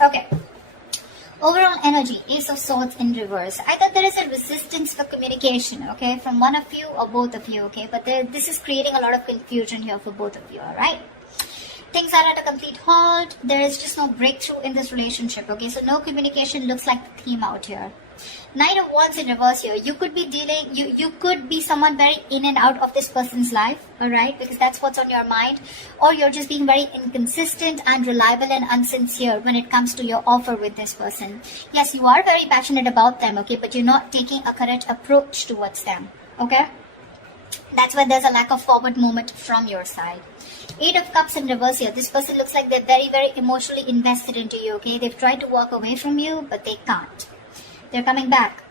Okay. Overall energy, Ace of Swords in reverse. Either there is a resistance for communication, okay, from one of you or both of you, okay, but this is creating a lot of confusion here for both of you, alright? Things are at a complete halt. There is just no breakthrough in this relationship, okay, so no communication looks like the theme out here. Knight of Wands in reverse here. You could be dealing, you could be someone very in and out of this person's life, alright, because that's what's on your mind, or you're just being very inconsistent, unreliable and unsincere when it comes to your offer with this person. Yes, you are very passionate about them, okay, but you're not taking a correct approach towards them, okay. That's why there's a lack of forward movement from your side. Eight of Cups in reverse here. This person looks like they're very, very emotionally invested into you, okay. They've tried to walk away from you, but they can't. They're coming back.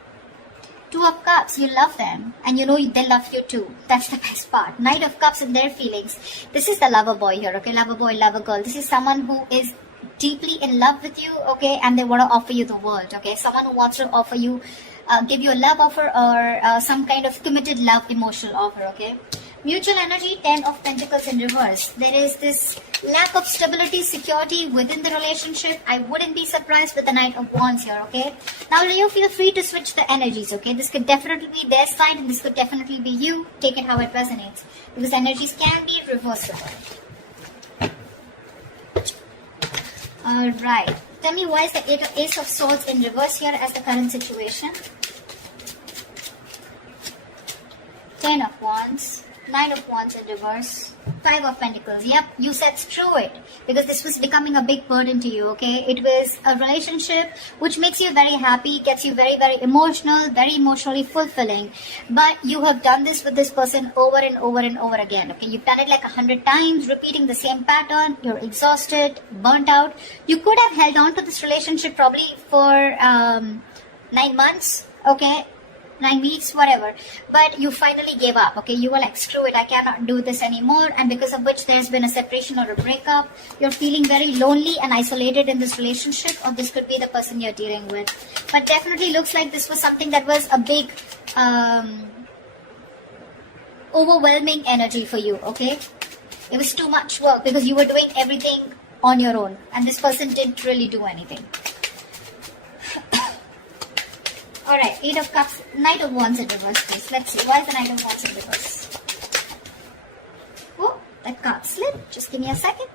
Two of Cups, you love them and you know they love you too. That's the best part. Knight of Cups and their feelings. This is the lover boy here, okay? Lover boy, lover girl. This is someone who is deeply in love with you, okay? And they want to offer you the world, okay? Someone who wants to offer you, give you a love offer or some kind of committed love emotional offer, okay? Mutual energy, 10 of Pentacles in reverse. There is this lack of stability, security within the relationship. I wouldn't be surprised with the Knight of Wands here, okay? Now, Leo, feel free to switch the energies, okay? This could definitely be their side and this could definitely be you. Take it how it resonates. Because energies can be reversible. Alright. Tell me why is the Ace of Swords in reverse here as the current situation? 10 of Wands. 9 of Wands in reverse. 5 of Pentacles. Yep, you said screw it. Because this was becoming a big burden to you, okay? It was a relationship which makes you very happy, gets you very, very emotional, very emotionally fulfilling. But you have done this with this person over and over and over again, okay? You've done it like 100 times, repeating the same pattern. You're exhausted, burnt out. You could have held on to this relationship probably for 9 months, okay? 9 weeks, whatever, but you finally gave up, okay? You were like, screw it, I cannot do this anymore, and because of which there's been a separation or a breakup. You're feeling very lonely and isolated in this relationship, or this could be the person you're dealing with. But definitely looks like this was something that was a big overwhelming energy for you, okay? It was too much work because you were doing everything on your own and this person didn't really do anything. Alright, 8 of Cups, Knight of Wands in reverse, please. Let's see, why is the Knight of Wands in reverse? Oh, that card slipped. Just give me a second.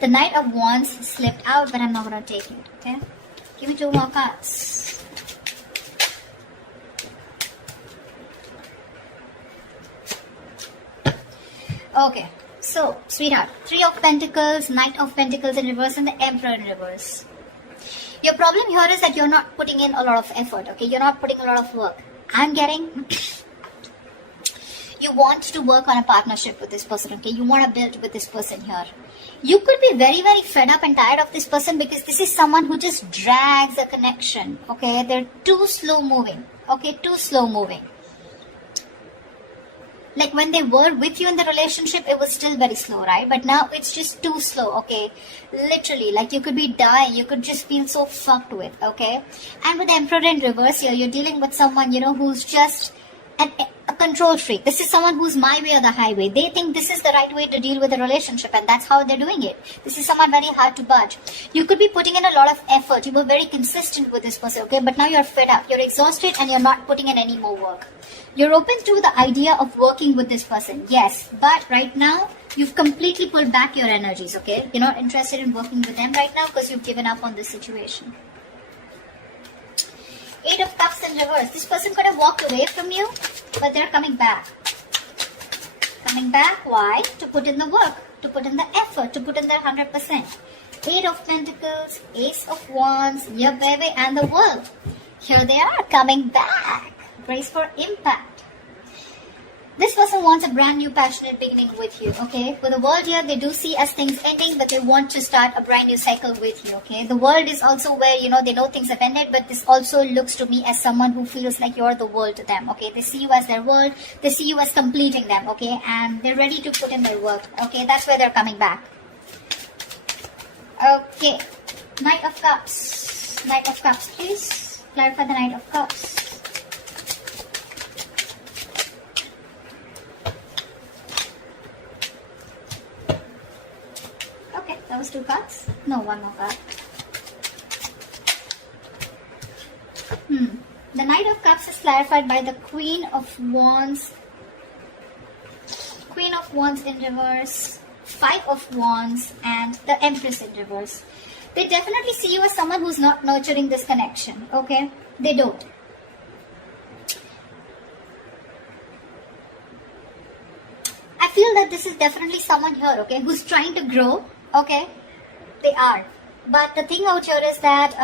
The Knight of Wands slipped out, but I'm not going to take it, okay? Give me 2 more cards. Okay, so, sweetheart, 3 of Pentacles, Knight of Pentacles in reverse, and the Emperor in reverse. Your problem here is that you're not putting in a lot of effort, okay? You're not putting a lot of work. I'm getting... You want to work on a partnership with this person, okay? You want to build with this person here. You could be very, very fed up and tired of this person because this is someone who just drags a connection, okay? They're too slow moving, okay? Too slow moving. Like when they were with you in the relationship, it was still very slow, right? But now it's just too slow, okay? Literally, like you could be dying. You could just feel so fucked with, okay? And with the Emperor in reverse here, you're dealing with someone, you know, who's just a control freak. This is someone who's my way or the highway. They think this is the right way to deal with a relationship and that's how they're doing it. This is someone very hard to budge. You could be putting in a lot of effort. You were very consistent with this person, okay? But now you're fed up. You're exhausted and you're not putting in any more work. You're open to the idea of working with this person, yes. But right now, you've completely pulled back your energies, okay? You're not interested in working with them right now because you've given up on this situation. 8 of Cups in reverse. This person could have walked away from you, but they're coming back. Coming back, why? To put in the work, to put in the effort, to put in their 100%. 8 of Pentacles, Ace of Wands, yeah baby, and the World. Here they are, coming back. Brace for impact. This person wants a brand new passionate beginning with you, okay? For the World here, they do see as things ending, but they want to start a brand new cycle with you, okay? The World is also where, you know, they know things have ended, but this also looks to me as someone who feels like you're the world to them, okay? They see you as their world, they see you as completing them, okay? And they're ready to put in their work, okay? That's where they're coming back. Okay, Knight of Cups. Knight of Cups, please. Clarify the Knight of Cups. That was 2 cards. No, one more card. The Knight of Cups is clarified by the Queen of Wands. Queen of Wands in reverse, Five of Wands, and the Empress in reverse. They definitely see you as someone who's not nurturing this connection, okay? They don't. I feel that this is definitely someone here, okay, who's trying to grow, okay? They are. But the thing out here is that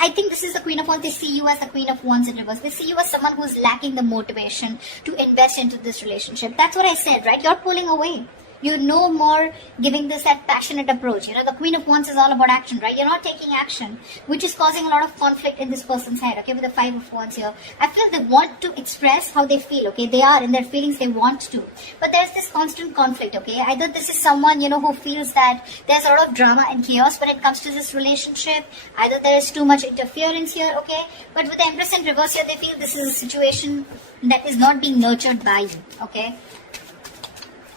I think this is the Queen of Wands. They see you as the Queen of Wands in reverse. They see you as someone who's lacking the motivation to invest into this relationship. That's what I said, right? You're pulling away. You're no more giving this that passionate approach. You know, the Queen of Wands is all about action, right? You're not taking action, which is causing a lot of conflict in this person's head, okay, with the Five of Wands here. I feel they want to express how they feel, okay? They are in their feelings, they want to. But there's this constant conflict, okay? Either this is someone, you know, who feels that there's a lot of drama and chaos when it comes to this relationship. Either there is too much interference here, okay? But with the Empress in reverse here, they feel this is a situation that is not being nurtured by you, okay?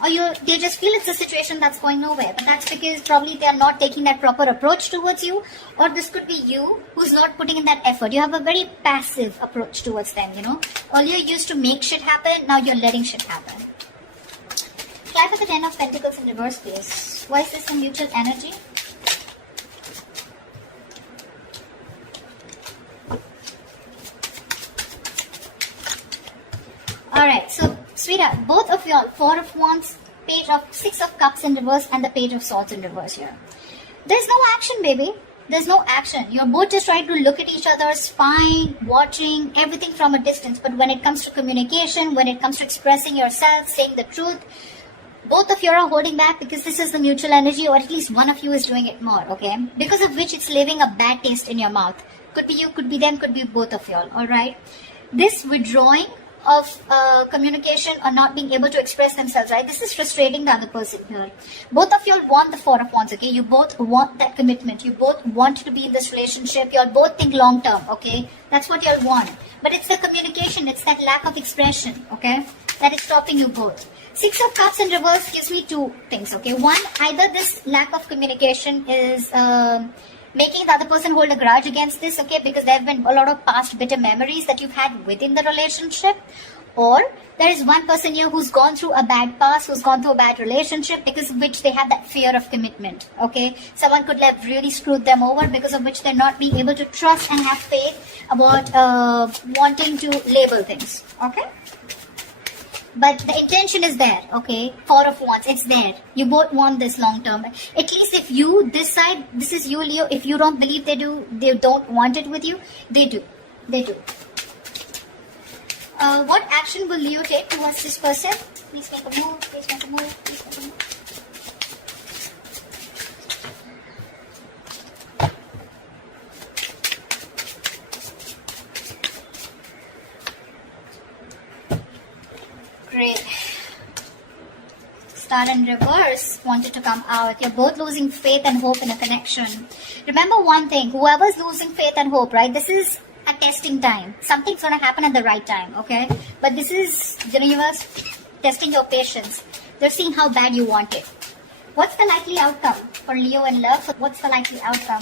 Or they just feel it's a situation that's going nowhere. But that's because probably they are not taking that proper approach towards you. Or this could be you who's not putting in that effort. You have a very passive approach towards them, you know. Earlier you used to make shit happen, now you're letting shit happen. Clarify the Ten of Pentacles in reverse, please. Why is this a mutual energy? Alright, so sweetheart, both of y'all, Four of Wands, Page of Six of Cups in reverse, and the Page of Swords in reverse here. There's no action, baby. There's no action. You're both just trying to look at each other, spying, watching, everything from a distance. But when it comes to communication, when it comes to expressing yourself, saying the truth, both of you are holding back because this is the mutual energy, or at least one of you is doing it more, okay? Because of which it's leaving a bad taste in your mouth. Could be you, could be them, could be both of y'all, alright? This withdrawing of communication or not being able to express themselves, right? This is frustrating the other person here. Both of y'all want the Four of Wands, okay? You both want that commitment. You both want to be in this relationship. Y'all both think long term, okay? That's what y'all want. But it's the communication, it's that lack of expression, okay? That is stopping you both. Six of Cups in reverse gives me two things, okay? One, either this lack of communication is making the other person hold a grudge against this, okay, because there have been a lot of past bitter memories that you've had within the relationship, or there is one person here who's gone through a bad past, who's gone through a bad relationship, because of which they have that fear of commitment, okay? Someone could have really screwed them over, because of which they're not being able to trust and have faith about wanting to label things, okay? But the intention is there, okay? Four of Wands, it's there. You both want this long term. At least if you, this side, this is you, Leo. If you don't believe they don't want it with you, they do. They do. What action will Leo take towards this person? Please make a move, please make a move, please make a move. Great. Star in reverse wanted to come out. You're both losing faith and hope in a connection. Remember one thing, whoever's losing faith and hope, right? This is a testing time. Something's going to happen at the right time, okay? But this is the universe testing your patience. They're seeing how bad you want it. What's the likely outcome for Leo in love? So what's the likely outcome?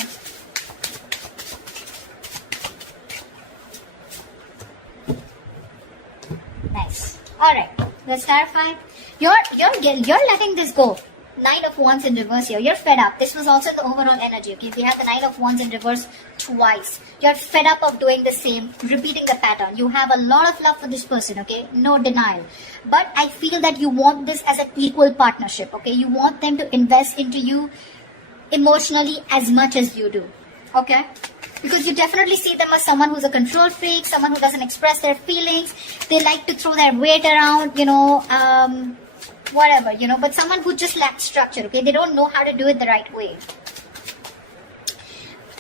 Nice. Alright, let's clarify. You're letting this go. Nine of Wands in reverse here. You're fed up. This was also the overall energy. Okay, we have the Nine of Wands in reverse twice. You're fed up of doing the same, repeating the pattern. You have a lot of love for this person, okay? No denial. But I feel that you want this as an equal partnership, okay? You want them to invest into you emotionally as much as you do, okay? Because you definitely see them as someone who's a control freak, someone who doesn't express their feelings. They like to throw their weight around, you know, whatever, you know, but someone who just lacks structure, okay? They don't know how to do it the right way.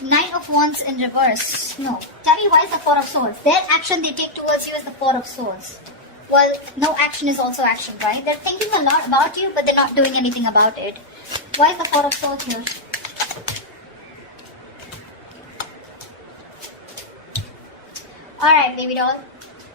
Nine of Wands in reverse. No. Tell me, why is the Four of Swords? Their action they take towards you is the Four of Swords. Well, no action is also action, right? They're thinking a lot about you, but they're not doing anything about it. Why is the Four of Swords here? Alright, baby doll.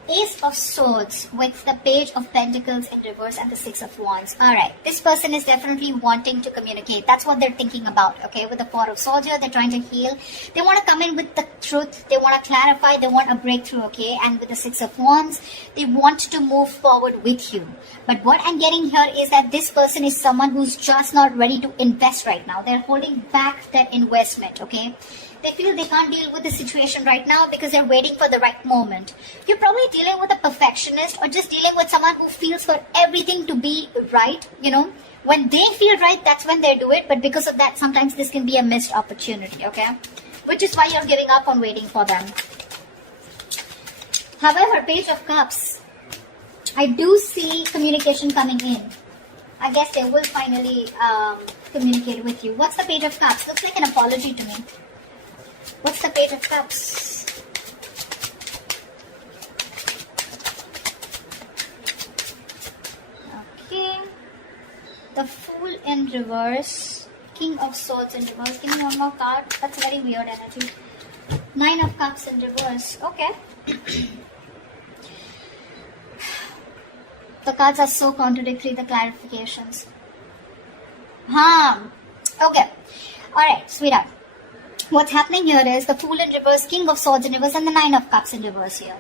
Ace of Swords with the Page of Pentacles in reverse and the Six of Wands. Alright, this person is definitely wanting to communicate. That's what they're thinking about, okay? With the Four of Swords here, they're trying to heal. They want to come in with the truth. They want to clarify. They want a breakthrough, okay? And with the Six of Wands, they want to move forward with you. But what I'm getting here is that this person is someone who's just not ready to invest right now. They're holding back that investment, okay? They feel they can't deal with the situation right now because they're waiting for the right moment. You're probably dealing with a perfectionist or just dealing with someone who feels for everything to be right, you know. When they feel right, that's when they do it. But because of that, sometimes this can be a missed opportunity, okay? Which is why you're giving up on waiting for them. However, Page of Cups, I do see communication coming in. I guess they will finally communicate with you. What's the Page of Cups? Looks like an apology to me. What's the Page of Cups? Okay. The Fool in reverse. King of Swords in reverse. Give me one more card. That's very weird energy. Nine of Cups in reverse. Okay. The cards are so contradictory, the clarifications. Okay. Alright, sweetheart. What's happening here is the Fool in reverse, King of Swords in reverse, and the Nine of Cups in reverse here.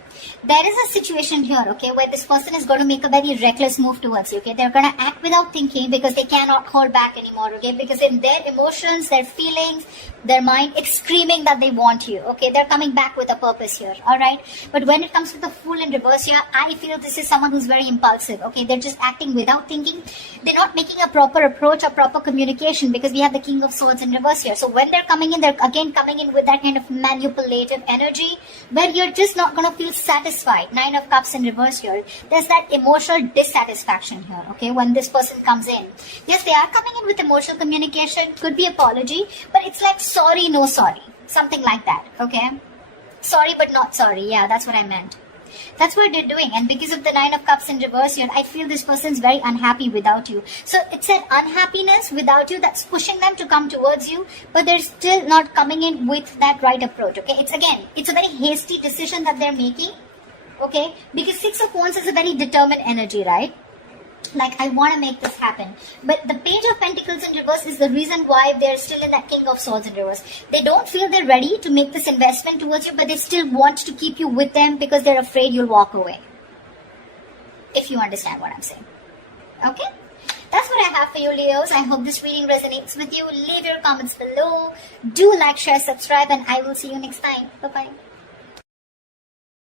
There is a situation here, okay, where this person is going to make a very reckless move towards you, okay. They're going to act without thinking because they cannot hold back anymore, okay. Because in their emotions, their feelings, their mind, it's screaming that they want you, okay. They're coming back with a purpose here, alright. But when it comes to the Fool in reverse here, I feel this is someone who's very impulsive, okay. They're just acting without thinking. They're not making a proper approach or proper communication because we have the King of Swords in reverse here. So when they're coming in, they're again coming in with that kind of manipulative energy where you're just not going to feel satisfied. Nine of Cups in reverse here. There's that emotional dissatisfaction here, okay, when this person comes in. Yes, they are coming in with emotional communication, could be apology, but it's like sorry, no sorry. Something like that, okay? Sorry but not sorry. Yeah, that's what I meant. That's what they're doing, and because of the Nine of Cups in reverse here, I feel this person's very unhappy without you. So it's an unhappiness without you that's pushing them to come towards you, but they're still not coming in with that right approach, okay? It's a very hasty decision that they're making, okay? Because Six of Wands is a very determined energy, right? Like, I want to make this happen. But the Page of Pentacles in reverse is the reason why they're still in that King of Swords in reverse. They don't feel they're ready to make this investment towards you, but they still want to keep you with them because they're afraid you'll walk away. If you understand what I'm saying. Okay? That's what I have for you, Leos. I hope this reading resonates with you. Leave your comments below. Do like, share, subscribe, and I will see you next time. Bye-bye.